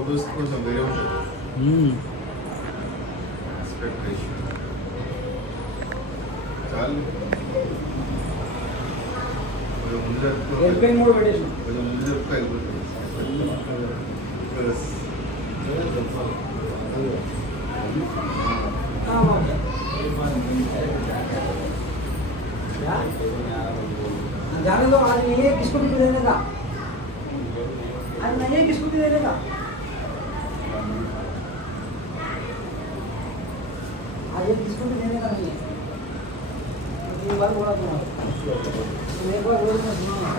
Photos కొంచెం వేరే ఉంటుంది ఆస్పెక్ట్ రేషియో చాలు కొంచెం ముందు జరుపుకో కొంచెం ముందు జరుపుకో అయిపోతుంది जाने दो आज नहीं है किसको भी देने का आज नहीं है किसको भी देने का आज ये किसको भी देने का नहीं है ये बार बोला तुम एक बार बोल मैं सुना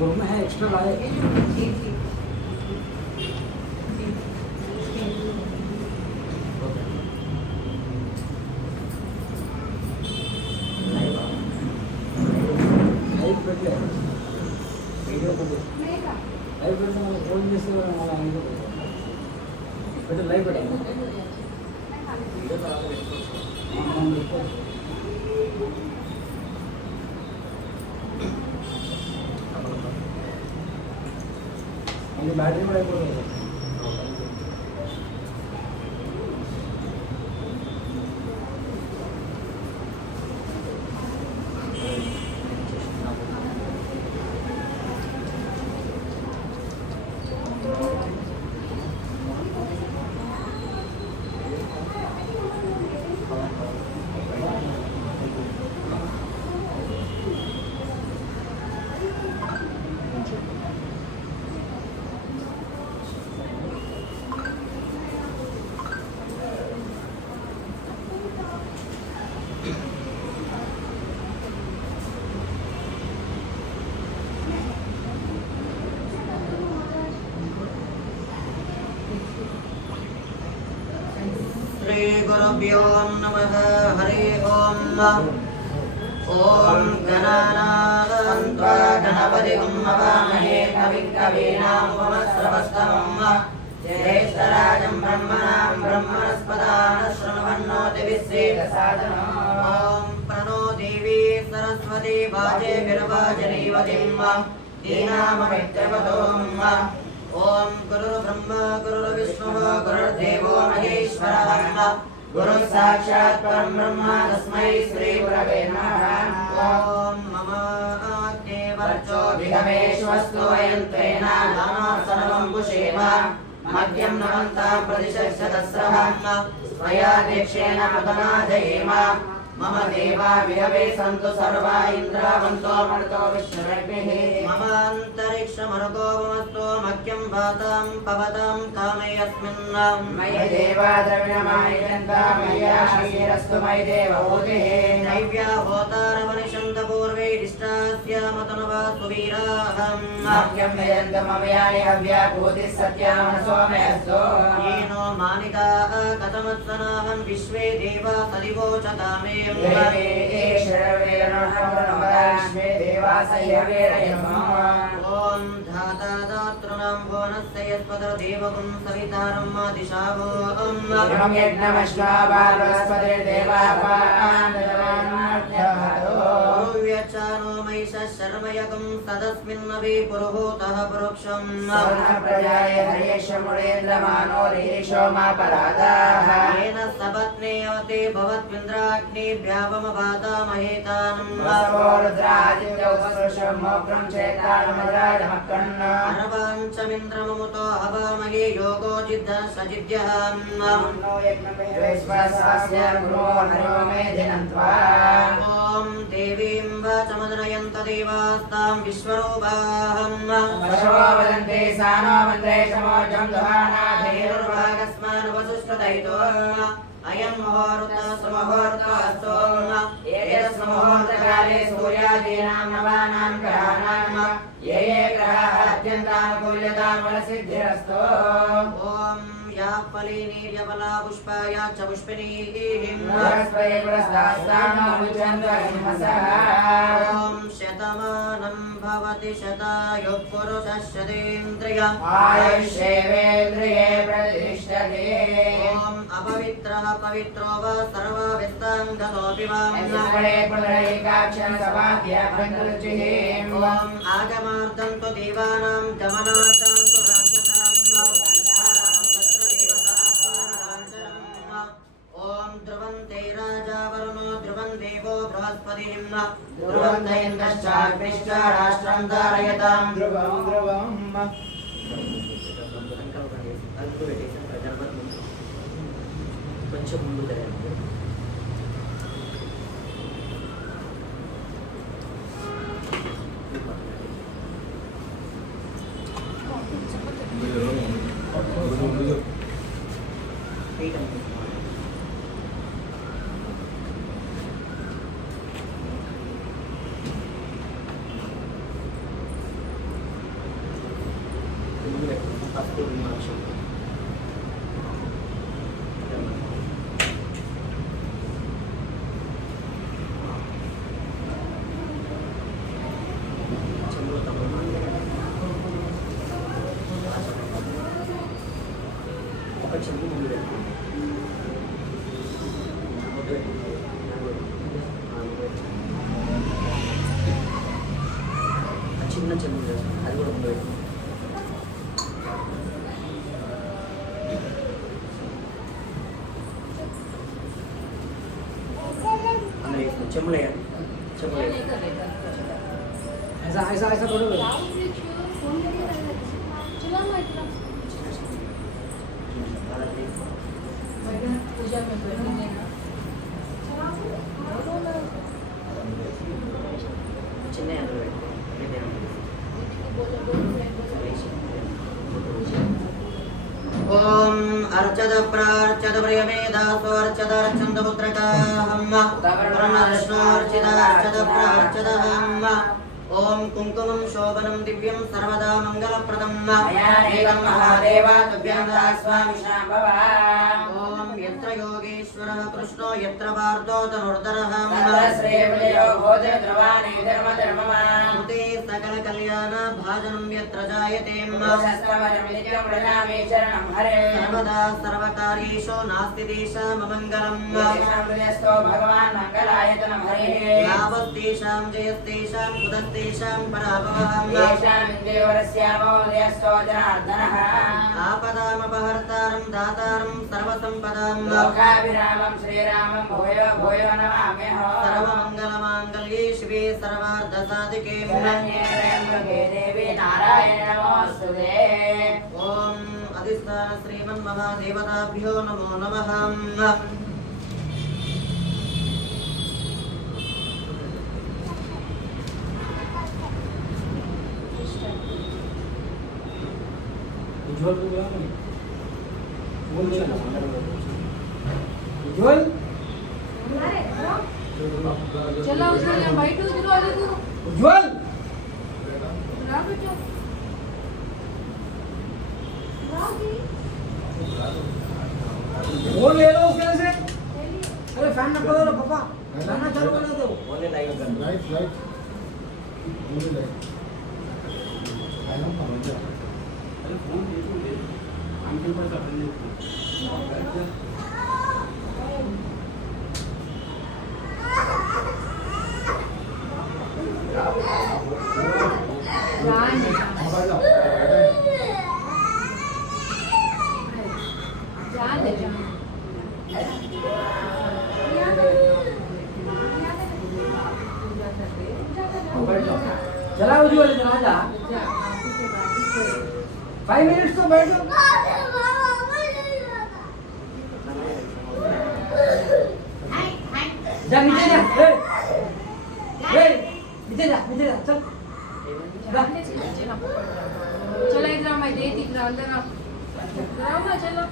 में है एक्स्ट्रा लाए फोन लाइव बैटरी में गुरुभ्यो नमः हरि ओम ओम गणानां त्वा गणपतिं हवामहे कविं कवीनामुपमश्रवस्तमं ज्येष्ठराजं ब्रह्मणां ब्रह्मणस्पदां शृण्वन्नोतिभिस्सेदसादनम् ॐ प्रणो देवी सरस्वती वाजेभिर्वाजनीवतीं दीनाममित्रवतों ओम गुरुर्ब्रह्मा गुरुर्विष्णुः गुरुर्देवो महेश्वरः गुरुः साक्षात् परब्रह्म तस्मै श्री गुरवे नमः ओम मम देवर्चो विघमेश्वस्तो यन्त्रेण नाना सर्वं पुषेम मध्यं नमन्तां प्रतिशतस्रवं स्वया दीक्षेण पतनाजयेम मम देवा विहवे सन्तु सर्वा इन्द्रावन्तो मरुतो विश्वरग्निः मम अन्तरिक्षमरुतो ममस्तो मह्यं वातां पवतां कामयस्मिन् मयि देवा द्रविणमायन्ता मय्या क्षीरस्तु मयि देवहूतिः नैव्या होतारमनिषन्तपूर्वे दिष्टास्यामतनुवास्तु वीराहम् मह्यं यजन्त मम यानि हव्याभूतिः सत्यामनसो मयस्तु येनो मानिताः कथमत्सनाहं विश्वे देवा तदिवोचता मे ओम धाता दातॄणां भुवनस्य यस्पदो देवगुं सवितारं दिशावो ओम यज्ञमश्वावारस्पतिर्देवापान्दवान्मध्यमादो व्यचानो मयि वैश शर्मयगं सदस्मिन्नवे पुरुहूतः पुरुक्षं प्रजाय हरेशमुरेन्द्रमानो रीरिषो मापराधाः येन सपत्नेयवते भवद्विन्द्राग्निभ्यावमवातामहेतानं वसवो रुद्रादित्यौ सदृशमोग्रं चेतानमद्राजमकन्न अरवाञ्चमिन्द्रममुतो हवामहे योगो जिद्ध सजिद्यः नो यज्ञमेवेश्वरस्य गुरो हरिो मे दिनन्त्वा ॐ देवीं वाचमदनयन्त देवास्तां विश्वरूपाहम् वशवो वदन्ते सानो मन्द्रेशमोर्जं दुहानाधीरुर्वागस्मानुपसुष्टुतैतो अयं मुहूर्तः सुमुहूर्तः अस्तु एतस्मुहूर्तकाले सूर्यादीनां नवानां ग्रहाणां ये ये ग्रहाः अत्यन्तानुकूल्यतां फलसिद्धिरस्तु ॐ या फलिनीर्यबला पुष्पाया च पुष्पिनीः बृहस्पति पुरस्तास्तानो मुचन्द्रहिंसः ॐ शतमानं भवति शतायुः पुरुषः शतेन्द्रिय आयुष्येवेन्द्रिये प्रतिष्ठते ॐ अपवित्रः पवित्रो वा सर्वाविस्तां गतोऽपि वा यस्मरे पुनरैकाक्षं सवाक्यभ्यन्तरुचिः ॐ आगमार्थं तु देवानां गमनार्थं तु राक्षसां तत्र देवताः ॐ ध्रुवन्ते राजा वरुणो ध्रुवं देवो बृहस्पतिः ध्रुवं दयन्तश्चाग्निश्च राष्ट्रं धारयतां ध्रुवं ध्रुवम् కొంచెం ముందు చిన్న చెంబు అది కూడా ముందు చెమ్ములే చెమ్ములే ऐसा ऐसा ऐसा करो पूजा में చిన్న అందులో ఓం అర్చద ప్రార్చద ప్రియమేదాసో అర్చద అర్చంద పుత్రకాహమ్మ వర్ణర్ష్ణోర్చిద అర్చద ప్రార్చదహమ్మ ఓం కుంకుమం శోభనం దివ్యం సర్వదా మంగళప్రదం మయానేకం మహాదేవ తుభ్యం దాస్వామి శాంభవ ఓం యత్ర యోగేశ్వరః కృష్ణో యత్ర పార్థో ధనుర్ధరః తత్ర శ్రేయో భోజన ద్రవాణి ధర్మ ధర్మమాన్ కృతే సకల కళ్యాణ భాజనం యత్ర జాయతే శస్త్రవరమిత్యం ప్రణామి శరణం హరే సర్వదా సర్వకార్యేషు నాస్తి దేశమమంగళం హృదయస్థో భగవాన్ మంగళాయతనం హరే యావత్తేషాం జయస్తేషాం కుదస్తేషాం పరాభవః ఏషాం ఇంద్రియవరస్యామో హృదయస్థో జనార్దనః ఆపదామపహర్తారం దాతారం సర్వసంపదాం లోకాభిరామం శ్రీరామం భూయో భూయో నమామ్యహం సర్వమంగళమాంగళ్యే శివే సర్వార్థసాధికే శరణ్యే త్రయంబకే దేవి నారాయణ నమోస్తుతే ఓం అధిష్టాన శ్రీమన్మహాదేవతాభ్యో నమో నమః उज्जवल को बोला नहीं बोल चला उज्जवल चला उज्जवल यहाँ बैठो उज्जवल वाले को उज्जवल ना बेटो फोन ले लो उसके से अरे फैन ना खोलो पापा फैन ना चालू कर दो only live light light only light I know समझ अरे फोन दे आंटी पास अपने हाँ రాండి. రాండి, రాండి. चला उज्ज्वल राजा 5 मिनट्स तो बैठो जा नीचे जा नीचे जा चल चलो इधर मैं देती इधर अंदर आओ ना चलो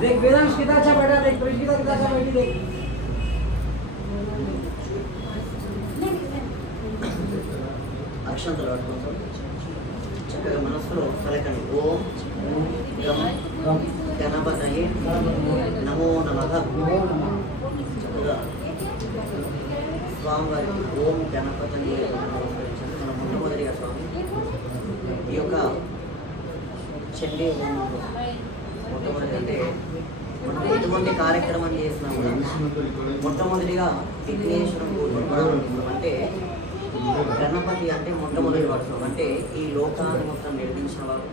देख वेदांश कितना अच्छा बैठा देख प्रशिक्षिता कितना अच्छा बैठी देख అక్షంతలు పట్టుకుంటాం చక్కగా మనసులో పలకండి ఓం గం గణపతయే నమో నమః చక్కగా స్వామివారికి ఓం గణపతయే నమస్కరించండి. మనం మొట్టమొదటిగా స్వామి ఈ యొక్క చండీ హోమంలో మొట్టమొదటి అంటే మనం ఎటువంటి కార్యక్రమం చేసినా కూడా మొట్టమొదటిగా విఘ్నేశ్వరం పూజను ప్రారంభిస్తాం. అంటే గణపతి అంటే మొట్టమొదటి వర్షం అంటే ఈ లోకాన్ని మొత్తం నిర్మించిన వారు,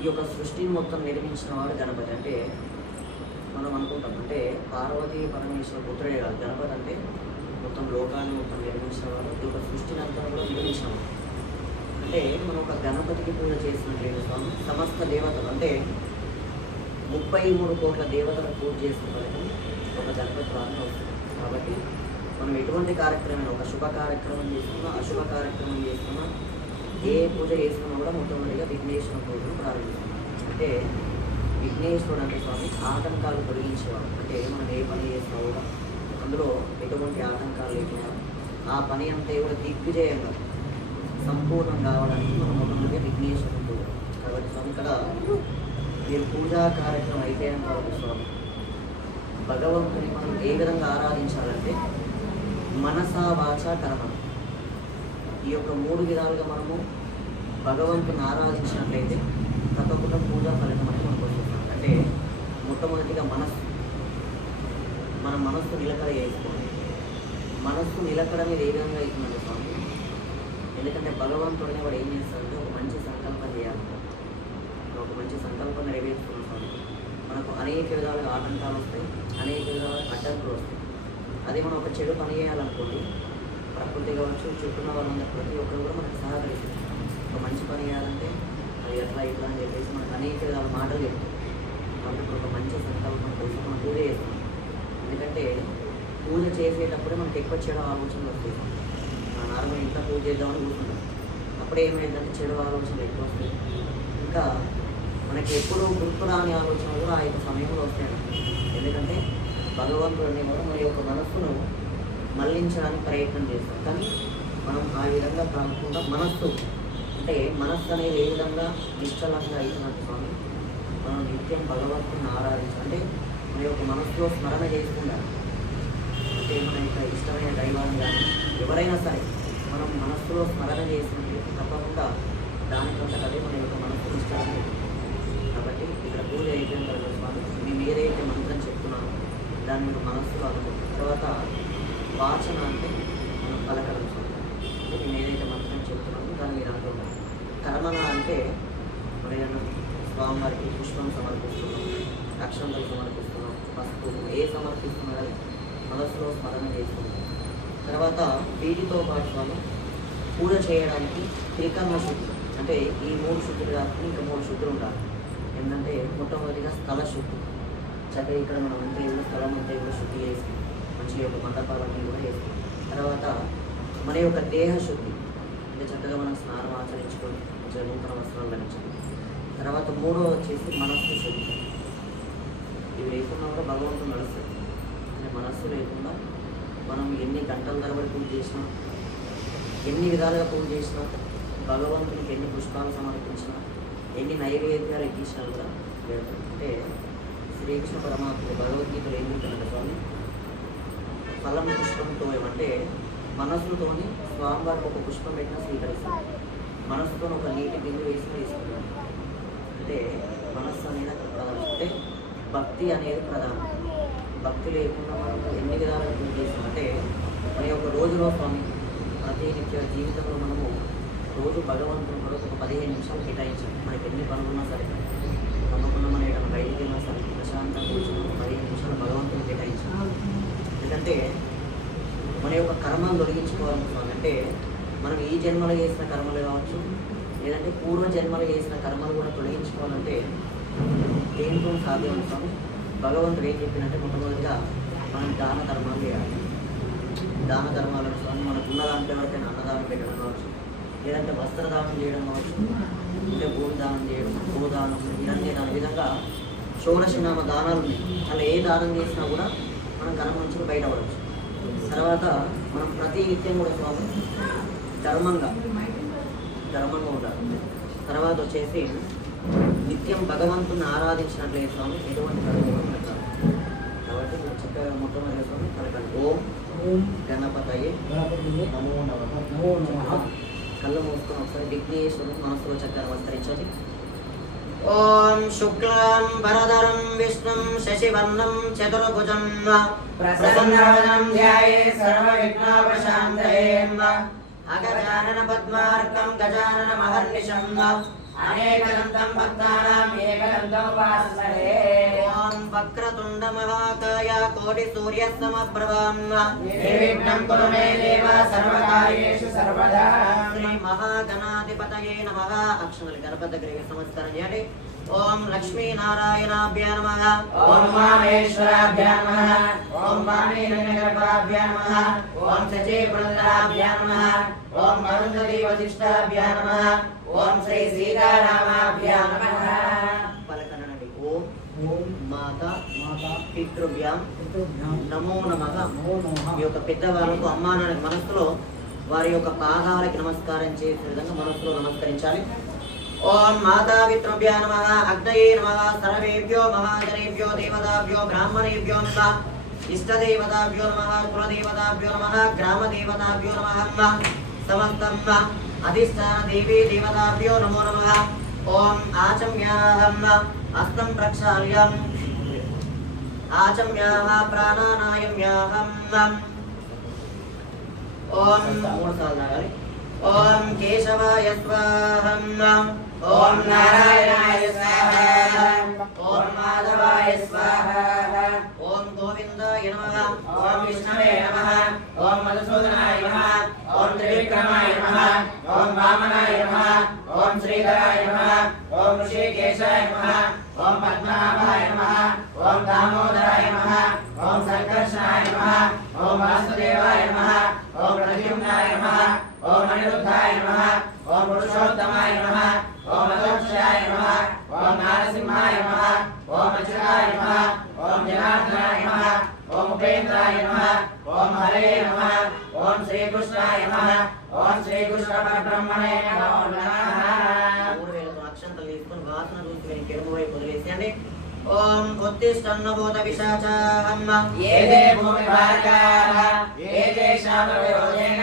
ఈ యొక్క సృష్టిని మొత్తం నిర్మించిన వారు గణపతి. అంటే మనం అనుకుంటాం అంటే పార్వతీ పరమేశ్వర పుత్రుడే కాదు, గణపతి అంటే మొత్తం లోకాన్ని మొత్తం నిర్మించిన వారు, ఈ యొక్క సృష్టిని అంతా కూడా నిర్మించిన వారు. అంటే మనం ఒక గణపతికి పూజ చేసినట్లయితే స్వామి సమస్త దేవతలు అంటే 33 కోట్ల దేవతలకు పూజ చేసిన ఫలితం ఒక గణపతి ద్వారా వస్తుంది. కాబట్టి మనం ఎటువంటి కార్యక్రమం, ఒక శుభ కార్యక్రమం చేసుకున్నా అశుభ కార్యక్రమం చేసుకున్నా ఏ పూజ చేసుకున్నా కూడా మొట్టమొదటిగా విఘ్నేశ్వర పూజను ప్రారంభిస్తున్నాం. అంటే విఘ్నేశ్వరుడు అంటే స్వామి ఆటంకాలు తొలగించేవాడు. అంటే మనం ఏ పని చేసినా కూడా అందులో ఎటువంటి ఆటంకాలు లేకుండా ఆ పని అంతా కూడా దిగ్విజయంగా సంపూర్ణం కావడానికి మనం మొట్టమొదటిగా విఘ్నేశ్వర పూజ. కాబట్టి స్వామి ఇక్కడ మీరు పూజా కార్యక్రమం అయితే కావాలి స్వామి భగవంతుని మనం ఏ విధంగా ఆరాధించాలంటే మనసా వాచ కర్మ, ఈ యొక్క 3 విధాలుగా మనము భగవంతుని ఆరాధించినట్లయితే తప్పకుండా పూజా ఫలితం అనేది మనకు వస్తుంది. అంటే మొట్టమొదటిగా మన మనస్సు నిలకడ చేసుకోవాలి. మనస్సు నిలకడ మీద ఏ విధంగా అవుతుందంటే స్వామి, ఎందుకంటే భగవంతుడిని వాడు ఏం చేస్తాడంటే ఒక మంచి సంకల్పం చేయాలి. ఒక మంచి సంకల్పం నెరవేర్చుకున్న స్వామి మనకు అనేక విధాలుగా ఆటంకాలు వస్తాయి, అనేక విధాలుగా అడ్డంకులు వస్తాయి. అదే మనం ఒక చెడు పని చేయాలనుకోండి, ప్రకృతి కావచ్చు, చుట్టూన్న వాళ్ళందరూ ప్రతి ఒక్కరు కూడా మనకు సహకరిస్తుంది. ఒక మంచి పని చేయాలంటే అది ఎట్లా ఇట్లా అని చెప్పేసి మనకు అనేక విధాల మాటలు చెప్తాం. కాబట్టి ఒక మంచి సంకల్పం కోసం మనం పూజ చేస్తాం. ఎందుకంటే పూజ చేసేటప్పుడే మనకి ఎక్కువ చెడు ఆలోచనలు వస్తాయి. మన నార్మల్ ఇంట్లో పూజ చేద్దామని కూర్చుంటాం, అప్పుడే ఏమైందంటే చెడు ఆలోచనలు ఎక్కువ వస్తాయి. ఇంకా మనకి ఎప్పుడూ గుర్తురాని ఆలోచనలు కూడా ఆ యొక్క సమయంలో వస్తాయి. ఎందుకంటే భగవంతుడిని కూడా మన యొక్క మనస్సును మళ్లించడానికి ప్రయత్నం చేస్తాం. కానీ మనం ఆ విధంగా కాకుండా మనస్సు అంటే మనస్సు అనేది ఏ విధంగా నిశ్చలంగా అయినట్టు స్వామి మనం నిత్యం భగవంతుని ఆరాధించాలి. అంటే మన యొక్క మనస్సులో స్మరణ చేసుకుంటారు. అంటే మన యొక్క ఇష్టమైన దైవాన్ని కానీ ఎవరైనా సరే మనం మనస్సులో స్మరణ చేసినట్లయితే తప్పకుండా దానికంటే అదే మన యొక్క మనస్సు నిశ్చలంగా. కాబట్టి ఇక్కడ పూజ అయిపోయిన తర్వాత స్వామి మేము ఏదైతే మంత్రం చెప్తున్నామో దాన్ని మీరు మనస్సులో అనుకుంటాం. తర్వాత వాచన అంటే మనం పలకడం స్వామి, అంటే మేము ఏదైతే మంత్రం చెప్తున్నామో దాన్ని మీరు అనుకుంటాం. కర్మణ అంటే మనం ఏదైనా స్వామివారికి పుష్పం సమర్పిస్తున్నాం, అక్షంతలు సమర్పిస్తున్నాం, వస్తువులు ఏ సమర్పిస్తున్నా కానీ మనస్సులో స్మరణ చేసుకుంటాం. తర్వాత వీటితో పాటు స్వామి పూజ చేయడానికి త్రికర్మ శుద్ధి అంటే ఈ 3 శుద్ధులు కాకుండా ఇంకా 3 శుద్ధులు ఉండాలి. ఏంటంటే మొట్టమొదటిగా స్థల శుద్ధి, చక్కగా ఇక్కడ మనం అంతా కూడా స్థలం అంతా కూడా శుద్ధి చేసి మంచి యొక్క మండపాలన్నీ కూడా వేస్తాం. తర్వాత మన యొక్క దేహ శుద్ధి అంటే చక్కగా మనం స్నానం ఆచరించుకొని మంచిగా నూతన వస్త్రాలు ధరించాలి. తర్వాత 3వ వచ్చేసి మనస్సు శుద్ధి. ఇవి లేకుండా కూడా భగవంతుడు నడుస్తుంది. అంటే మనస్సు లేకుండా మనం ఎన్ని గంటల తరబడి పూజ చేసినా, ఎన్ని విధాలుగా పూజ చేసినా, భగవంతునికి ఎన్ని పుష్పాలు సమర్పించినా, ఎన్ని నైవేద్యాలు ఎక్కించినా కూడా లేదు. అంటే శ్రీకృష్ణ పరమాత్మ భగవద్గీతలో ఏం చెప్తారంటే స్వామి ఫలం పుష్పంతో ఏమంటే మనస్సుతోని స్వామివారికి ఒక పుష్పం పెట్టినా స్వీకరిస్తాం, మనస్సుతో ఒక నీటి బిందు వేసినా తీసుకుంటాం. అంటే మనస్సు అనేది భక్తి అనేది ప్రధానం. భక్తి లేకుండా మనం ఎన్ని విధాలుగా పూజ చేస్తామంటే మన యొక్క రోజులో స్వామి ప్రతి నిత్య జీవితంలో మనము రోజు భగవంతుని కొరకు ఒక 15 నిమిషాలు కేటాయించాలి. మనకి ఎన్ని పనులున్నా సరే, తప్పకుండా మనం ఏదైనా బయటికి వెళ్ళినా సరే ప్రశాంతంగా కూర్చొని 15 నిమిషాలు భగవంతుని కేటాయించాలి. ఎందుకంటే మన యొక్క కర్మను తొలగించుకోవాలి స్వామి. అంటే మనం ఈ జన్మలో చేసిన కర్మలు కావచ్చు, లేదంటే పూర్వ జన్మలో చేసిన కర్మలు కూడా తొలగించుకోవాలంటే దేంతో సాధ్యం స్వామి? భగవంతుడు ఏం చెప్పినంటే మొట్టమొదటిగా మనం దాన ధర్మాలు చేయాలి. దాన ధర్మాలను స్వామి మనకున్న దాంట్లో ఎవరికైనా అన్నదానం పెట్టడం కావచ్చు, లేదంటే వస్త్రదానం చేయడం కావచ్చు, అంటే భూమిదానం చేయడం, గోదానం, ఇవన్నీ దాని విధంగా షోడశనామ దానాలు ఉన్నాయి. అలా ఏ దానం చేసినా కూడా మనం కర్మ నుంచి బయటపడవచ్చు. తర్వాత మనం ప్రతి నిత్యం కూడా స్వామి ధర్మంగా ఉండాలి. తర్వాత వచ్చేసి నిత్యం భగవంతుని ఆరాధించినట్లయితే స్వామి ఎటువంటి కర్మ పెట్టాలి. కాబట్టి చక్కగా మొట్టమొదటి స్వామి పలకండి. ఓం గణపతయే నమో నమః. కళ్ళు మూసుకొని ఒకసారి విఘ్నేశ్వరుని మనసులో చక్కగా నమస్కరించాలి. ఓం శుక్లాం వరదరం విష్ణుం శశివర్ణం చతుర్భుజం ప్రసన్నవదనం ధ్యాయేత్ సర్వవిఘ్నోపశాంతయే. అగజానన పద్మార్కం గజానన మహర్నిశం అనేకదంతం భక్తానాం ఏకదంతముపాస్మహే. ఓం వక్రతుండ మహాకాయ కోటి సూర్య సమప్రభాం నిర్విఘ్నం కురు మే దేవ సర్వకార్యేషు సర్వదా. శ్రీ మహాగణాధిపతయే నమః. అక్షరాలు గణపతి దగ్గరికి నమస్కారం చేయండి. ఓం లక్ష్మీనారాయణాభ్యా నమః. ఓం మహేశ్వరాభ్యా నమః. ఓం వాణీరంగగర్భాభ్యా నమః. ఓం సచీపురందరాభ్యా నమః. ఓం అరుంధతి వశిష్టాభ్యా నమః. ఓం శ్రీ సీతారామాభ్యా నమః. పలకనండి. ఓం ఓం మాతా మాతా పితృభ్యాం పితృభ్యాం నమో నమః. నమో నమః. మీ యొక్క పెద్దవాళ్ళకు అమ్మా నాన్న మనసులో వారి యొక్క పాదాలకి నమస్కారం చేసే విధంగా మనసులో నమస్కరించాలి. ఓం మాతా పితృభ్యా నమః. అగ్నయే నమః. సర్వేభ్యో మహాజనేభ్యో దేవతాభ్యో బ్రాహ్మణేభ్యో నమః. ఇష్టదేవతాభ్యో నమః. కులదేవతాభ్యో నమః. గ్రామదేవతాభ్యో నమః. సమస్తం అధిష్టాన దేవీ దేవతాభ్యో నమో నమః. ఓం ఆచమ్యాహం హస్తం ప్రక్షాళ్యం ఆచమ్యాహ ప్రాణానాయమ్యాహం. ఓం 3 సార్లు తాగాలి. ఓం కేశవాయ స్వాహం. ఓం నారాయణాయ స్వాహా. ఓం మాధవాయ స్వాహా. ఓం గోవిందాయ నమః. ఓం విష్ణవే నమః. ఓం మధుసూదనాయ నమః. ఓం త్రివిక్రమాయ నమః. ఓం వామనాయ నమః. ఓం శ్రీధరాయ నమః. ఓం ఋషికేశాయ నమః. ఓం పద్మనాభాయ నమః. ఓం దామోదరాయ నమః. ఓం సంకర్షణాయ నమః. ఓం వాసుదేవాయ నమః. ఓం ప్రద్యుమ్నాయ నమః. ఓం అనిరుద్ధాయ నమః. ఓం పురుషోత్తమాయ నమః. ఓం అదోక్షాయ నమః. ఓం నారసింహాయ నమః. ఓం అచ్యుతాయ నమః. ఓం జనార్దనాయ నమః. ఓం ఉపేంద్రాయ నమః. ఓం హరే నమః. ఓం శ్రీకృష్ణాయ నమః. ఓం శ్రీకృష్ణ పరబ్రహ్మణే నమో నమః. 3 వేలతో అక్షంతలు తీసుకొని వాసన చూసి వెనక్కి ఎడమ వైపు వదిలేసేయండి. ఓం ఉత్తిష్టన్నభూత పిశాచాహం. ఏదే భూమి భారకాః ఏతేషాం విరోధేన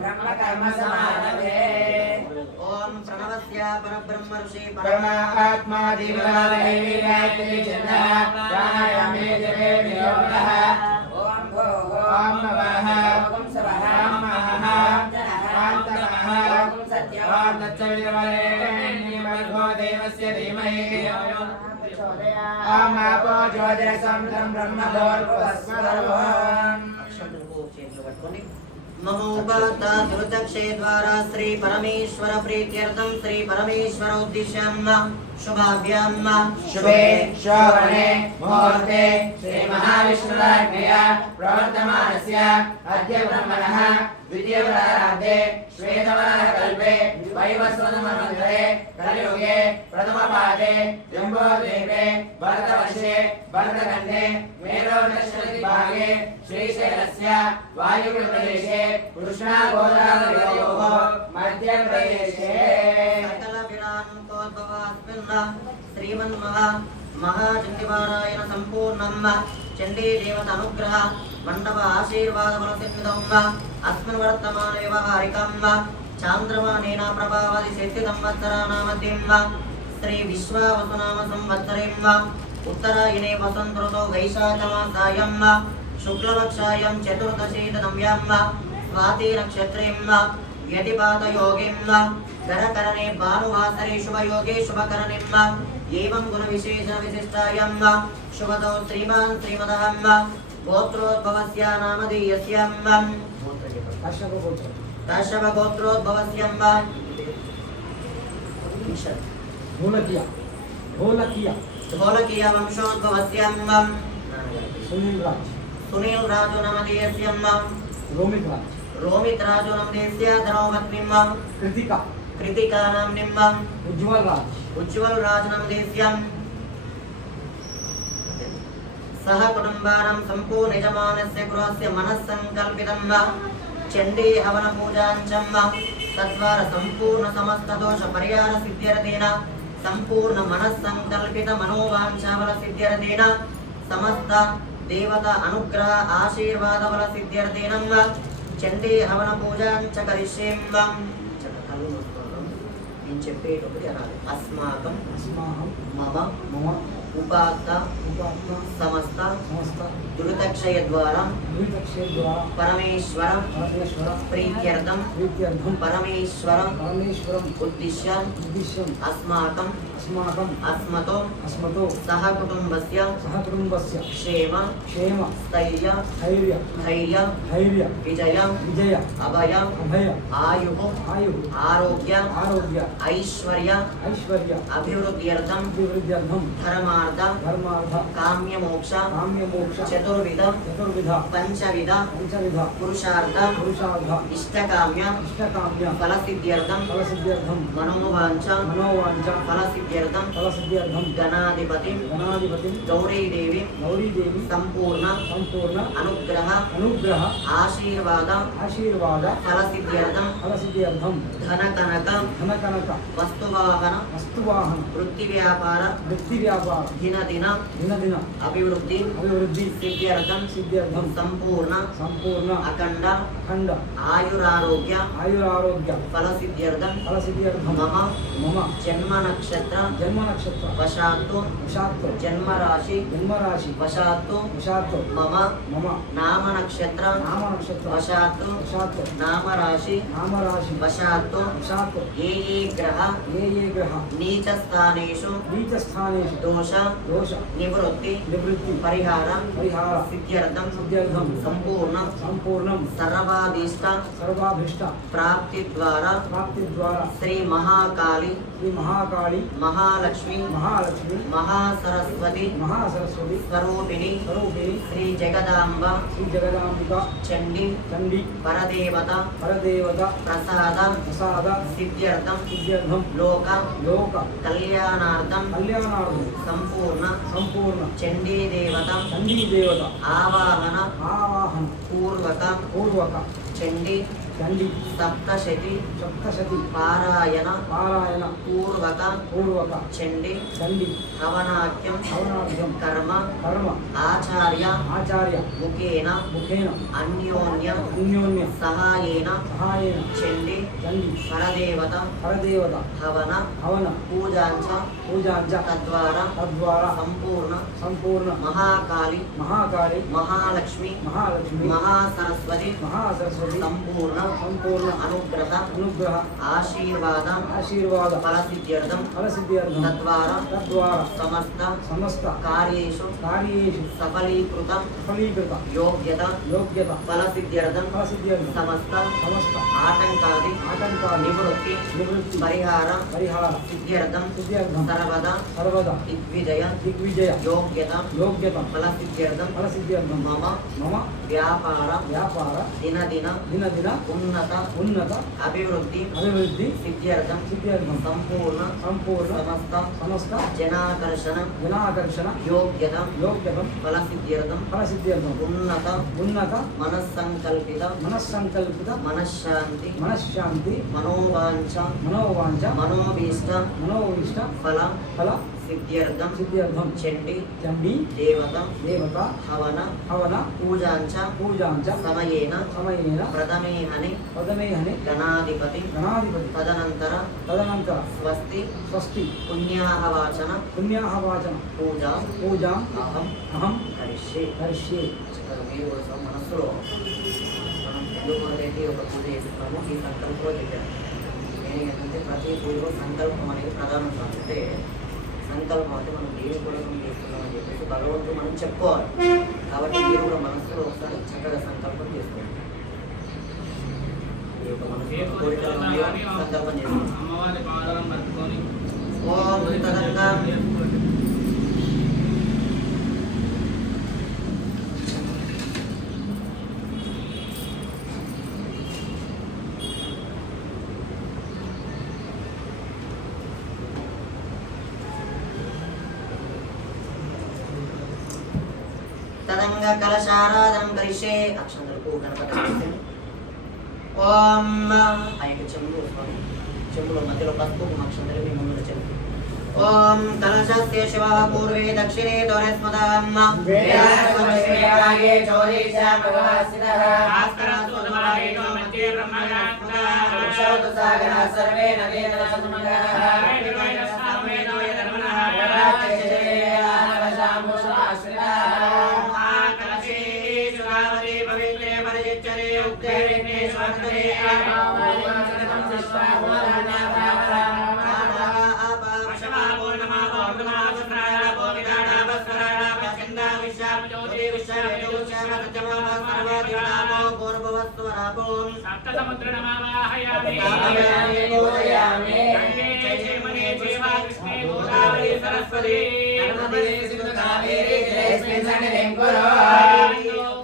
బ్రహ్మ కర్మ సమారభే. ఓం ప్రణవస్య పరబ్రహ్మ ఋషి పరమాత్మా దీవనాలైవి గాయత్రీ ఛందః ప్రాణాయామే జపే వియోగః. ఓం భూః ఓం నమః. ఓం స్వః ఓం మహః ఓం తమః ఓం సత్యం ఓం తచ్చవితుర్వరేణ్యం దేవస్య ధీమహి ఓం ఆపో జ్యోతిరసంతం బ్రహ్మభూర్భువస్వరం. అక్షంతలు చేతిలో పట్టుకోండి. మహోపాతాదుర్దక్షే ద్వారా శ్రీ పరమేశ్వర ప్రీత్యర్థం శ్రీ పరమేశ్వర ఉద్దిశ్యం శుభాభ్యాం శుభే శ్రవణే ముహూర్తే శ్రీ మహావిష్ణురాజ్ఞయ ప్రవర్తమానస్య అద్య బ్రహ్మణః ద్వితీయప్రారాబ్ధే శ్వేతవరాహకల్పే వైవస్వతమన్వంతరే కలియుగే ప్రథమపాదే జంబోద్వీపే భరతవర్షే భరతఖण्डे మేరోదక్షిణదిగ్భాగే శ్రీశైలస్య వాయువ్యప్రదేశే కృష్ణాగోదావరియోः మధ్యప్రదేశే సకల విరాంకోద్భవాస్మిన్ శ్రీమన్మహాచండిపారాయణ సంపూర్ణం చండీ దేవత అనుగ్రహ మండప ఆశీర్వాద బలసిద్ధం అస్మిన్ వర్తమాన వ్యవహారికం చాంద్రమానేన ప్రభావది శక్తి సంవత్సరానామద్యం శ్రీ విశ్వావసునామ సంవత్సరం उत्तरायणे वसन्तऋतौ वैशाखमासायां शुक्लपक्षायां चतुर्दशी तदम्यां स्वाति नक्षत्रें व्यतिपातयोगिं करकरणे भानुवासरे शुभयोगे शुभकरणिं एवं गुणविशेषविशिष्टायां शुभदौ श्रीमान् श्रीमदः गोत्रोद्भवस्य नामधेयस्य काश्यपगोत्रोद्भवस्य ढोलकीय वंशोद्भवस्य सुनील राजो नामधेयस्य रोमित राजो नामधेयस्य धर्मपत्नीं कृतिका नाम्नीं उज्ज्वल राज नामधेयस्य सह कुटुंबानां संपूर्ण यजमानस्य गृहस्य मनस्संकल्पितं चण्डी हवन पूजाञ्चं तद्वारा संपूर्ण समस्त दोष परिहार सिद्ध्यर्थेन संपूर्ण मनस्संकल्पित मनोवांछाबल सिद्ध्यर्थेन समस्त देवता अनुग्रह आशीर्वाद बल सिद्ध्यर्थेन चण्डी हवन पूजाञ्च करिष्ये నేను చెప్పేటప్పుడు అనాలి అస్మాకం మమ ఉపాత్త సమస్త దురితక్షయ ద్వారా పరమేశ్వర ప్రీత్యర్థం పరమేశ్వరం ఉద్దిశ్య అస్మాకం అస్మతో సహ కుటుంబస్య క్షేమ స్థైర్య ధైర్య విజయ అభయ ఆయు ఆరోగ్య ఐశ్వర్య అభివృద్ధ్యర్థం ధర్మార్థ కామ్యమోక్ష చతుర్విధ పంచవిధ పురుషార్థ ఇష్టకామ్య ఫలసిద్ధ్యర్థం మనోవాంఛ ఫలసిద్ధ్యర్థం గణాధిపతి గౌరీదేవి సంపూర్ణ అనుగ్రహ ఆశీర్వాద ఫలసిద్ధ్యర్థం ధన కనక వస్తువాహన వృత్తి వ్యాపార దిన అభివృద్ధి సిద్ధ్యర్థం సంపూర్ణ అఖండ ఆయురారోగ్య ఫలసిద్ధ్యర్థం మమ జన్మ నక్షత్ర వశాత్తు జన్మరాశి వశాత్తు మమ నామ నక్షత్ర వశాత్తు నామరాశి వశాత్తు ఏ గ్రహ నీచ స్థానేషు దోష నివృత్తి పరిహార సిద్ధ్యర్థం సంపూర్ణ సర్వాభీష్ట ప్రాప్తి ద్వారా శ్రీ మహాకాళి మహాలక్ష్మి మహాసరస్వతి స్వరూపిణి శ్రీ జగదాంబ చండి పరదేవత ప్రసాద సిద్ధ్యర్థం లోక కళ్యాణార్థం సంపూర్ణ చండీ దేవత ఆవాహన పూర్వక చండి సప్తశతి పారాయణ పూర్వక చండి హవనాఖ్యం కర్మ ఆచార్య ముఖేన అన్యోన్య సహాయేన చండి పరదేవత హవన పూజాంచ తద్వారా సంపూర్ణ మహాకాళి మహాలక్ష్మి మహాసరస్వతి సంపూర్ణ అనుగ్రహ ఆశీర్వాద ఫలసిద్ధ్యర్థం తద్వారా సమస్త కార్యేషు సఫలీకృత యోగ్యత ఫలసిద్ధ్యర్థం సమస్త ఆటంకాది నివృత్తి పరిహార సిద్ధ్యర్థం సర్వదా దిగ్విజయ యోగ్యత ఫలసిద్ధ్యర్థం మమ వ్యాపార దిన ఉన్నత అభివృద్ధి సిద్ధ్యర్థం సంపూర్ణ సమస్త జనాకర్షణ యోగ్యత ఫలసిద్ధ్యర్థం ఉన్నత మనస్సంకల్పిత మనశ్శాంతి మనోవాంఛ మనోభీష్ట ఫల సిద్ధ్యర్థం సిద్ధ్యర్థం చండి చండీ దేవత దేవత హవన హవన పూజాంచ పూజాంచ సమయేన సమయేన ప్రథమేహని పదమేహని గణాధిపతి గణాధిపతి తదనంతర స్వస్తి స్వస్తి పుణ్యాహవాచన పుణ్యాహవాచన పూజా పూజా అహం అహం కరిష్యే. కరిష్యే. చక్కగా మీరు కోసం మనస్సులో మనం ఎందుకు అనేది ఒక పూజ చేస్తున్నాము ఈ సంకల్పంలో చెప్పాను. నేను ఏంటంటే ప్రతి పూజలో సంకల్పం అనేది ప్రధానం కాదు. అంటే సంకల్పం అంటే మనం దేని కూడా చేస్తున్నామని చెప్పేసి భగవంతుడు మనం చెప్పుకోవాలి. కాబట్టి మీరు కూడా మనస్సులో ఒకసారి చక్కగా సంకల్పం చేసుకోండి. ఈ యొక్క మనసులో కోరికలు ఉన్నాయో సంకల్పం చేసుకోండి. అమ్మవారి పాదాలను పట్టుకొని ఓం తదంగా తదంగ కలశారాధనం కరిష్యే. అక్షంతలకు గణపతి ఓం ఆ యొక్క చెంబులో మధ్యలో పసుపు అక్షంతలు మీ ముందు చెంబు. ఓం కలశస్య శివః పూర్వే దక్షిణే దోరస్మదాం వేదాస్మశ్రేయాగే చౌరీశా భగవాసినః భాస్కరస్తు ఉదమాయేనో మధ్యే బ్రహ్మగాత్మః ఉక్షౌతు సాగర సర్వే నదేన సముద్రః వేదవైనస్తామేనో యధర్మణః కలశేషు రావతే పవిత్రే పరిచిచ్చరే ఉక్తే విఘ్నేశ్వరే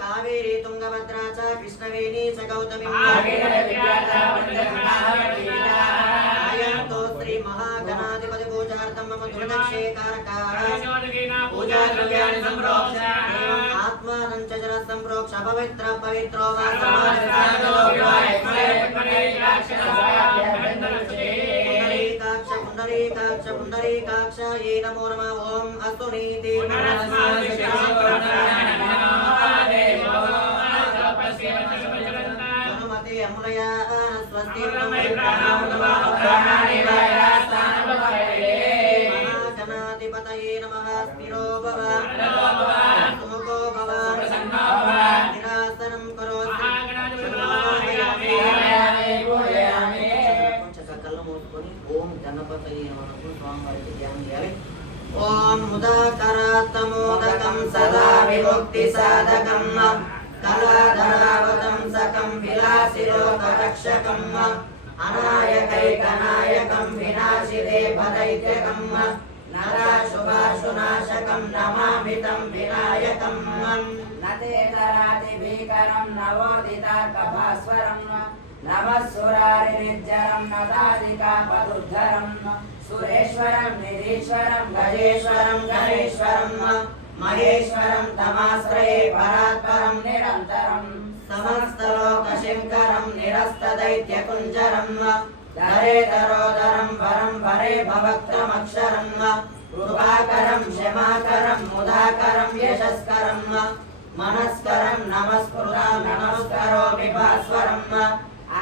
కావేరీ తుంగభద్రా చ కృష్ణవేణీ చ గౌతమి ఆయంతో శ్రీ మహాగణాధిపతి పూజార్థం మమ ఆత్మానం చ జన సంప్రోక్ష పవిత్ర పవిత్రో పుండరీకాక్ష పుండరీకాక్ష ఏ నమో నమః. ఓం అస్తు నీతి హనుమతే అములయా స్వస్తి మహాగణాధిపతయే నమః. స్థిరో భవ సుముఖో భవ నిరాసనం కరోతు. కొంచెం కళ్ళు మూసుకొని ఓం గణపతయే నమః స్వామివారికి ధ్యానం చేయాలి. ఓం ముదాకరాత్తమోదకం సదా విముక్తి సాధకం కళాధరావతం సకం విలాసిలోకరక్షకం అనాయకైకనాయకం వినాశిదే పదైత్యకం నరాశుభాశునాశకం నమామితం వినాయకం. నతేతరాతి భీకరం నవోదితార్కభాస్వరం నమః సురారి నిర్జరం నదాదికాపదుద్ధరం సురేశ్వరం నిధీశ్వరం గజేశ్వరం గణేశ్వరం మహేశ్వరం తమాశ్రయే పరాత్పరం నిరంతరం సమస్తలోకశంకరం నిరస్తదైత్యకుంజరం ధరేధరోదరం వరం వరే భవక్రమక్షరం కృపాకరం క్షమాకరం ముదాకరం యశస్కరం మనస్కరం నమస్కృతం నమస్కరోమి భాస్వరం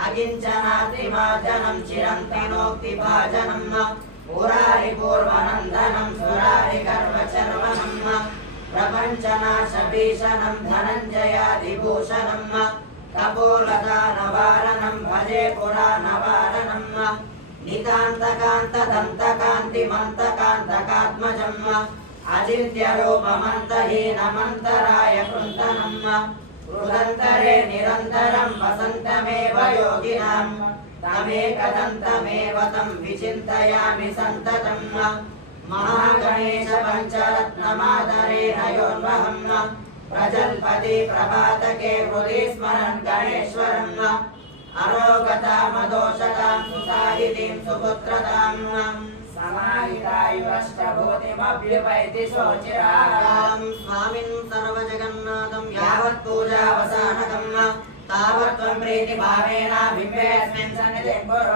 అకించనాత్రిమార్జనం చిరంతనోక్తి భాజనం పురారి పూర్వనందనం సురారి గర్వచర్వణం ప్రపంచనాశభీషణం ధనంజయాదిభూషణం కపోలదానవారణం భజే పురాణవారణం నితాంతకాంతదంతకాంతిమంతకాంతకాత్మజం అచింత్యరూపమంతహీనమంతరాయ కృంతనం హృదంతరే నిరంతరం వసంతమేవ యోగినాం తమేకదంతమేవ తం విచింతయామి సంతతం మహాగణేశ పంచరత్నమాదరేణ యోన్వహం ప్రజల్పతి ప్రభాతకే హృది స్మరన్ గణేశ్వరం అరోగతామదోషతాం సుసాహితీం సుపుత్రతాం సమాహితాయురష్టభూతిమభ్యుపైతి శోచిరాం స్వామిన్ సర్వజగన్నాథం యావత్ పూజావసానకం తావత్వం ప్రీతి భావేన బింబేస్మిన్ సన్నిధిం కురు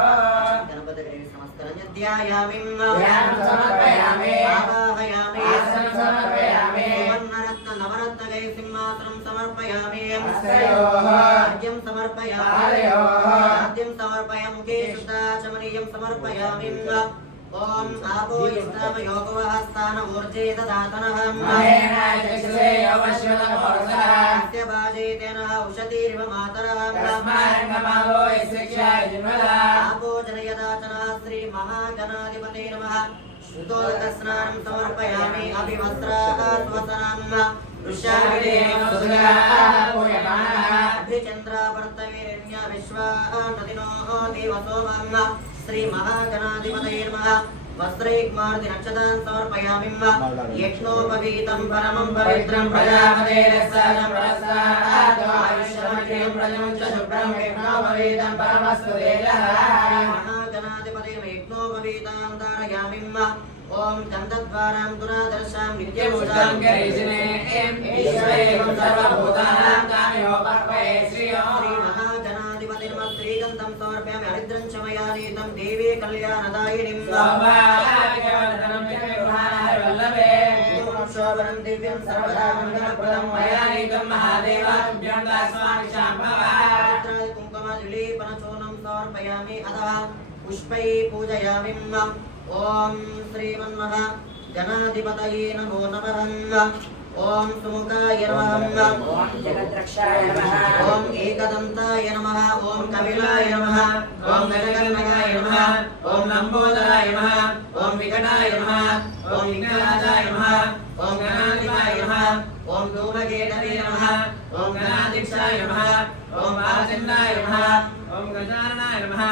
గణపతి నమస్కారం ధ్యాయామి ధ్యానం సమర్పయామి. బాబా समर्पयामि हस्तयोः अर्घ्यं समर्पयामि पादयोः अर्घ्यं समर्पयामि मुखे शुद्धाचमनीयं समर्पयामि ओम आपो इष्टावयोगवः स्थान ऊर्जे ददातनः महेन चक्षुषे योगश्वतमोरसः सत्यभाजेतेन औषधिरिव मातरः तस्मान्नमावो यस्या जिन्वदा आपो जनयदाचनः श्री महागणाधिपते नमः श्रुतोदकस्नानं समर्पयामि अभिवस्त्राः स्वसनां ऋष्याविदेव सुगाः पूयमानः अभिचन्द्रावर्तवीरण्य विश्वाः नदिनो देवसोमं श्री महागणाधिपते नमः वस्त्रैक्मार्ति नक्षत्रान् समर्पयामि यज्ञोपवीतं परमं पवित्रं प्रजापतेरस्सानं प्रसादात् आयुष्यमग्र्यं प्रजं च शुभ्रं यज्ञोपवीतं परमस्तु तेजः महागणाधिपते यज्ञोपवीतां धारयामि ओम गन्धद्वारां गुणादर्शां नित्यभूतं करिष्ये ईश्वरेण सर्वभूतानां कामयोपर्पये श्रियो श्री महागणाधिपते नमः श्रीगन्धं समर्पयामि हरिद्रं च मया नीतं देवी कल्याणदायिनीं सौभाग्यवर्धनं वल्लभे शोभनं दिव्यं सर्वदा मङ्गलप्रदं मया नीतं महादेवाभ्यं दास्वामि शाम्भवः कुङ्कुमविलेपनचूर्णं समर्पयामि अतः पुष्पैः पूजयामि ओम श्रीमन्मः गणाधिपतये नमो नमः ओम सुमुखाय नमः ओम जगद्रक्षाय नमः ओम एकदन्ताय नमः ओम कपिलाय नमः ओम गजकर्णकाय नमः ओम लंबोदराय नमः ओम विकटाय नमः ओम विघ्नराजाय नमः ओम गणाधिपाय नमः ओम धूमकेतवे नमः ओम गणाधीशाय नमः ओम आचन्नाय नमः ओम गजाननाय नमः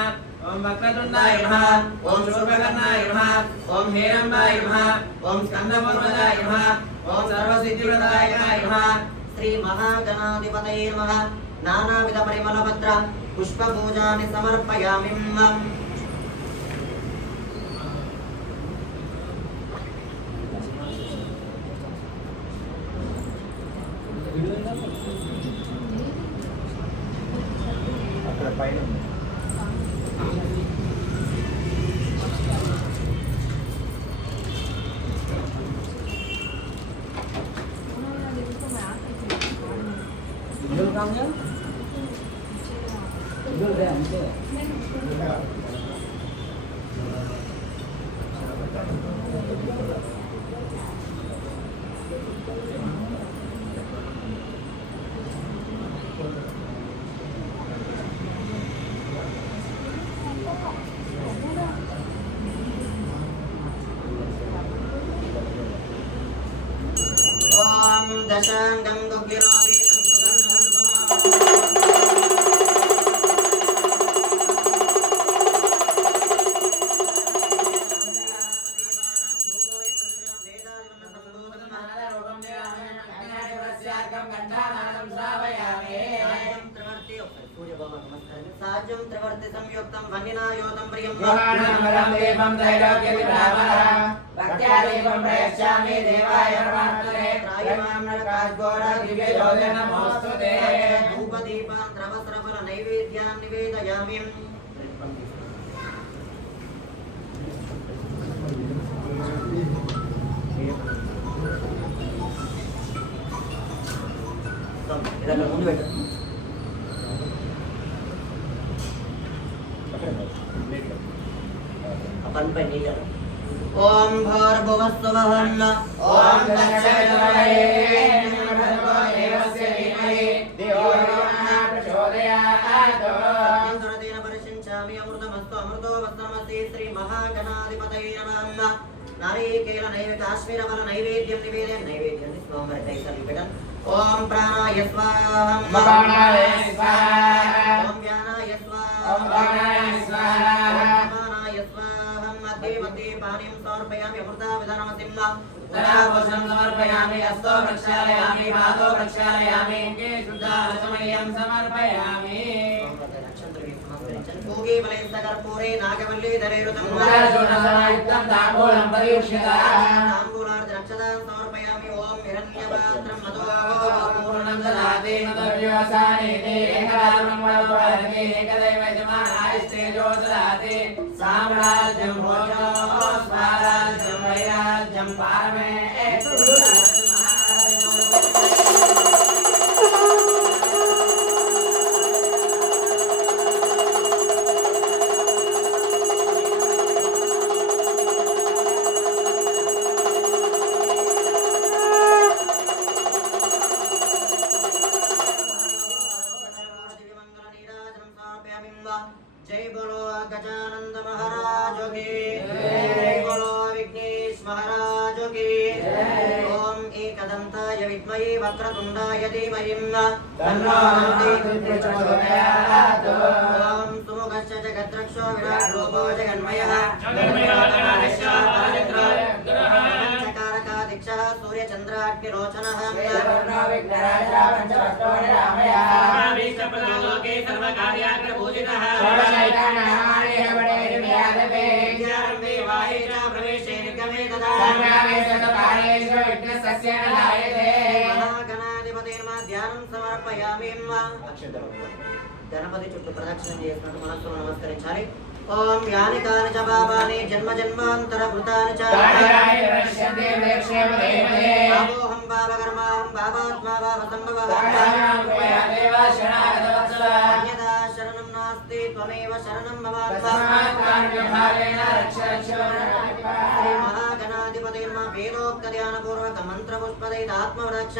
ओम वक्रतुंडाय नमः ओम शोभकर्णाय नमः ओम हेरंबाय नमः ओम स्कंदपूर्वजाय नमः ओम सर्वसिद्धिप्रदायकाय नमः श्री महागणाधिपतये नमः नानाविध परिमलपत्र पुष्पपूजानि समर्पयामि అక్కడ పైన ఇల్లు కాంగా ఇల్లు రే అంతే ओम दशांगं गुग्गिरोवीतं सुगन्धं साज्यं त्रिवर्ति संयुक्तं वन्यनायोतं प्रियं गृहाणामरं देवं त्रैलोक्यविरामः भक्त्यादेवं प्रयच्छामि देवाय परमात्मने त्रायमां नरकाद्घोरा दिव्ययोजनमोऽस्तुते धूपदीपान् द्रवस्रफल नैवेद्यान् निवेदयामि ಇದನ್ನ ಮುಂದೆ ಬಿಟ್ಟು अपन पे नहीं कर ओम भूर्भुवस्सुवः ओम दक्षिणाये भर्गो देवस्य धीमहि धियो यो नः प्रचोदयात् तेन परिशिंचामि अमृतमस्तु अमृतो वस्त्रमस्ति श्री महागणाधिपतये नमः नारिकेल नैवेद्य काश्मीरफल नैवेद्यं निवेदय नैवेद्यं सोमवार कैसा निवेदन ओम प्राणाय स्वाहा प्राणाय स्वाहा ओम व्यानाय स्वाहा ओम प्राणाय स्वाहा समानाय स्वाहा मध्ये मध्ये पानीं समर्पयामि अमृताविधानमसिंह धराभूषणं समर्पयामि हस्तो प्रक्षालयामि पादो प्रक्षालयामि मुखे शुद्धाचमनीयं समर्पयामि भोगे बलेस्तकर्पूरे नागवल्ली धरेरुतं मुखाचूर्णसमायुक्तं ताम्बूलं परियुक्ष्यताम् ताम्बूलार्धनक्षतां समर्पयामि ओम हिरण्यपात्रं मधो पूर्णं ददाति मदव्योसानेति एकरात्रं वरदे एकदैवजमानायस्तेजो ददाति साम्राज्यं भोजो स्वाराज्यं वैराज्यं पारमे की ओम एकदंताय विद्महे वक्रतुंडाय धीमहि तन्नो प्रचोदयात् ओम सुमुखश्च जगद्रक्षो विराट रूपो जगन्मयः पंचकारका दीक्षः सूर्यचन्द्राग्निरोचनः ధ్యానం సమర్పయామి గణపతి చుట్టూ ప్రదక్షిణ చేసినట్టు మనస్సులో నమస్కరించాలి ఓం యాని కాని చ పాపాని జన్మ జన్మాంతర కృతాని చ పాపోహం పాపకర్మాహం పాపాత్మా పాపసంభవః అన్యదా శరణం నాస్తి త్వమేవ శరణం మమ శ్రీ మహాగణాధిపతిర్మ వేదోక్త ధ్యానపూర్వక మంత్రపుష్పదైత ఆత్మవృక్ష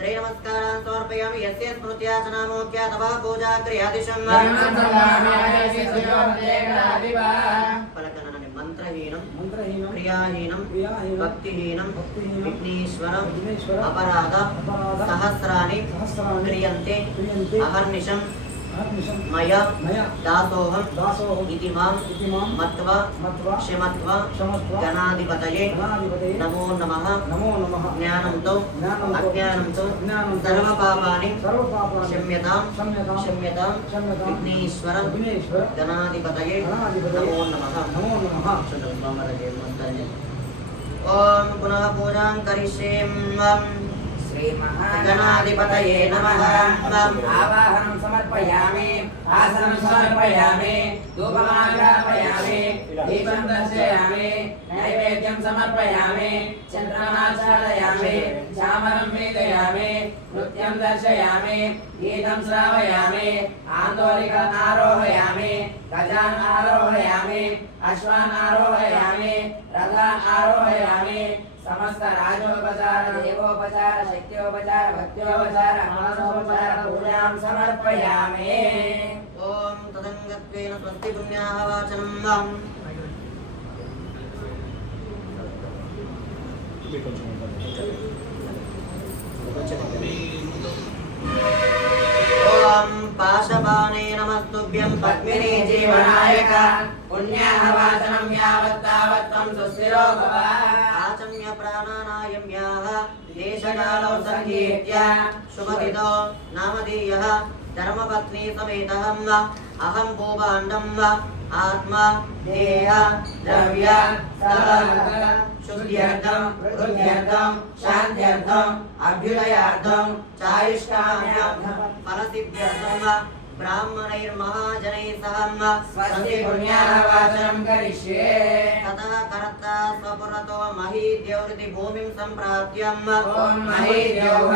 त्रय नमस्कारान् समर्पयामि यस्य स्मृत्याचनामोक्त्या तवा पूजा क्रियादिशं पलकनने मंत्रहीनं क्रियाहीनं भक्तिहीनं विघ्नेश्वरं अपराध सहस्राणि क्रियन्ते अहर्निशं मया दासोहं इति मां मत्वा क्षमत्वा गणाधिपतये नमो नमः ज्ञानंतो अज्ञानंतो सर्वपापानि क्षम्यतां विघ्नेश्वरं गणाधिपतये नमो नमः ओम पुनः पूजां करिष्ये गणाधिपतये नमः आवाहनं समर्पयामि आसनं समर्पयामि धूपमाग्रापयामि दीपं दर्शयामि नैवेद्यं समर्पयामि चन्द्रमा चालयामि चामरं वेदयामि नृत्यं दर्शयामि गीतं श्रावयामि आन्दोलिक आरोहयामि गजान् आरोहयामि अश्वान् आरोहयामि रथान् आरोहयामि समस्त राजोपचार देवोपचार शक्त्योपचार भक्त्योपचार मानसोपचार पूजां समर्पयामि ओम तदंगत्वेन स्वस्ति पुण्याः वाचनं ओम पाशपाने नमस्तुभ्यं पद्मिनी जीवनायक पुण्याः वाचनं यावत् तावत् त्वं सुस्थिरो भव आचम्य प्राणानायम्याः देशकालौ सङ्गीत्य शुभदितो नामधेयः धर्मपत्नी समेतहम् अहं भूभाण्डम् आत्मा देह द्रव्य सर्वत्र शुद्ध्यर्थं वृद्ध्यर्थं शान्त्यर्थं अभ्युदयार्थं चायुष्काम्यार्थं फलसिद्ध्यर्थं ब्राह्मणैर्महाजनैः सह स्वस्ति पुण्याः वाचनं करिष्ये ततः कर्ता स्वपुरतो महीद्यौरिति भूमिं सम्प्राप्त्यम् ॐ महीद्यौः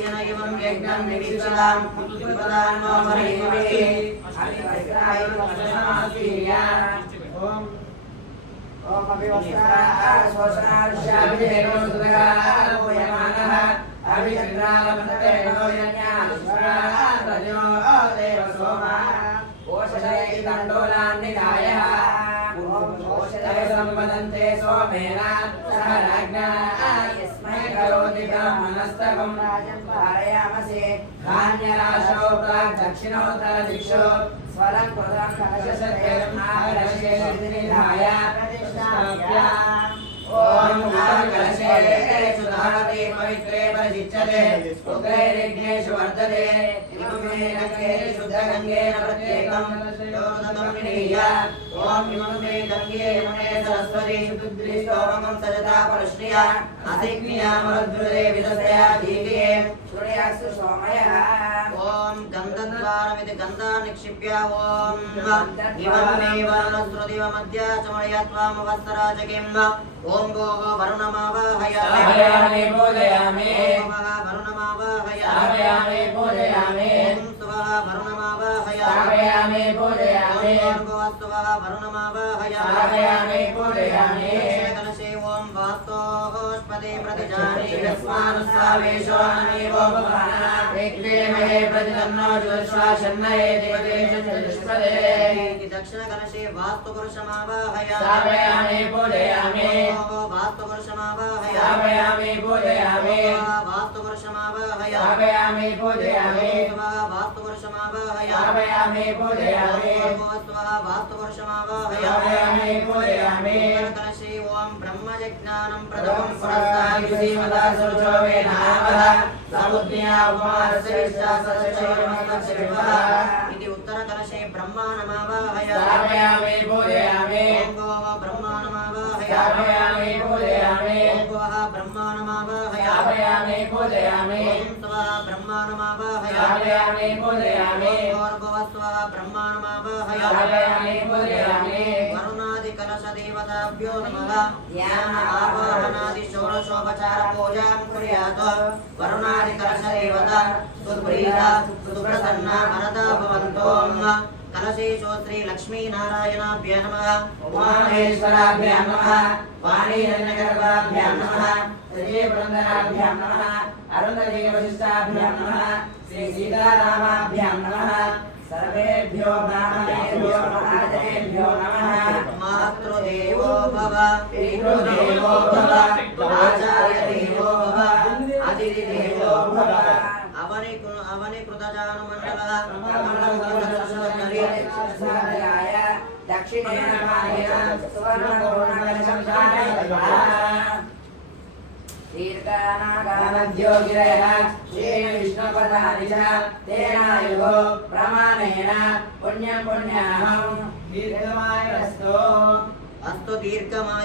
जन इमं यज्ञं निवीक्षितां पुत्रदान् नो महीमहि अभिवस्त्राय नमस्तीर्या ॐ अभिवस्त्राशोषणार्षाभिषेकोदगारोयमानः अभिचन्द्रालमन्त्रेणो यज्ञानुष्ठारजो देव सोमा ओषधये तण्डोलान्निधायः ओषधये सम्पदन्ते सोमेन सह राज्ञा यस्मै करोति ब्रह्मणस्तकं राजं पारयामसि धान्यराशौ प्राक् दक्षिणोत्तरदिक्षु स्वरं कृतं कलशशतेर्नागरशेषनिधाय प्रतिष्ठाप्य ॐ नागरशे सुधारते पवित्रे परिचिच्यते उग्रैर्यज्ञेषु वर्धते इममे गङ्गे शुद्धगङ्गेन प्रत्येकं योगदं विनीय ॐ इममे गङ्गे यमुने सरस्वती शुद्धिस्तोमं सजता परश्रिया असिग्निया मरुद्रुदे विदस्या दीपिके सूर्यास्तु सोमयः ओम गन्धद्वारमिति गन्धा निक्षिप्य ओम इवमेव नस्रुदिव मध्य चमयत्वामवत्सराजकिम् ओम भोः वरुणमावाहयामि पूजयामि ओम वरुणमावाहयामि पूजयामि ओम सुवः वरुणमावाहयामि पूजयामि ओम वरुणमावाहयामि पूजयामि कलशे ओम वास्तोः बृहस्पते प्रतिजाने यस्मानुस्सावेशो अनेवो भवानः एकवेमहे प्रतिदन्नो ज्योतिष्वाशन्नये देवतेषु चतुष्पदे इति दक्षिणकलशे वास्तुपुरुषमावाहयामि स्थापयामि पूजयामि वास्तुपुरुषमावाहयामि स्थापयामि पूजयामि वास्तुपुरुषमावाहयामि स्थापयामि पूजयामि वास्तुपुरुषमावाहयामि स्थापयामि पूजयामि वास्तुपुरुषमावाहयामि स्थापयामि पूजयामि कलशे ओम ब्रह्मयज्ञानं प्रथमं प्रथमं पुरस्तायुधीमता शुचो वेनावः समुद्या उपमारस्य विश्वासश्चैवमस्तक्षिपः इति उत्तरकलशे ब्रह्माणमावाहयामि स्थापयामि पूजयामि ब्रह्माणमावाहयामि स्थापयामि पूजयामि ब्रह्माणमावाहयामि स्थापयामि पूजयामि ब्रह्माणमावाहयामि स्थापयामि पूजयामि ब्रह्माणमावाहयामि स्थापयामि पूजयामि वरुणादिकलशदेवताभ्यो नमः ध्यान आवाहनादि षोडशोपचार पूजां कुर्यात् वरुणादिकलशदेवता सुप्रीता सुप्रसन्ना वरदा भवन्तु कलशेषु श्री लक्ष्मीनारायणाभ्य नमः उमामहेश्वराभ्यां नमः वाणीरण्यगर्भाभ्यां नमः श्रीपुरन्दराभ्यां नमः अरुन्धतीवशिष्टाभ्यां नमः श्रीसीतारामाभ्यां नमः सर्वेभ्यो ब्राह्मणेभ्यो महाजनेभ्यो नमः मातृदेवो भव पितृदेवो भव आचार्यदेवो भव अतिथिदेवो भव अवनिकृतजानुमण्डलः साधयाय दक्षिणेन पादेन सुवर्णपूर्णकलशं स्थापयामः तीर्थानागानद्यो गिरयः येन विष्णुपदानि च तेनायुः प्रमाणेन पुण्यं पुण्याहं दीर्घमायुरस्तु अस्तु दीर्घमायुः